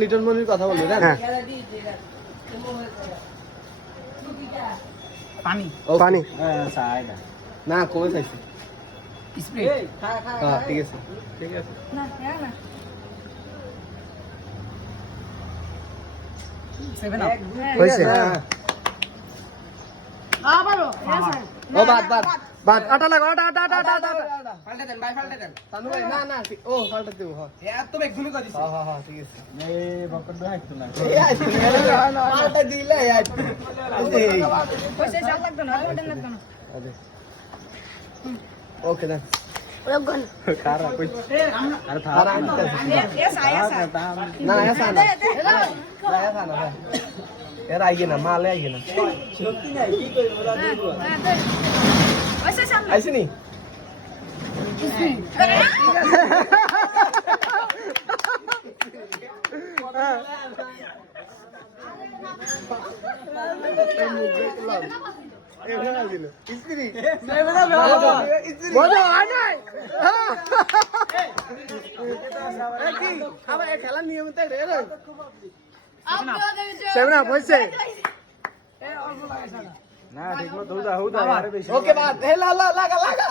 লিটন মনির কথা বলবো না? হ্যাঁ পানি পানি না কমে চাইছে। স্প্রে হ্যাঁ ঠিক আছে ঠিক আছে। সেভেন আপ হয়েছে হ্যাঁ। ও বাদ বাদ বাদ আটা লাগো আটা আটা আটা আটা আটা পাল্টে দেন ভাই পাল্টে দেন তানু ভাই না না ও পাল্টা দেবো। হ্যাঁ এত বেগুনি করে দিছি হ্যাঁ হ্যাঁ ঠিক আছে। এই বকর দা একটু না এই আছে পাল্টা দিলে এই ওকে না খারাপ কইছে আরে আর আমি থাক না ऐसा ना ना ऐसा ना यार आइए ना माल आइए ना সত্যি না কি কইব বলা দিব ऐसे नहीं বলো আনাই খেলার নিয়ম তাই রে সেভেন আপ হয়েছে না ঠিক মতো হুদা হুদা আরে বেশি ओके बात हे ला ला लगा लगा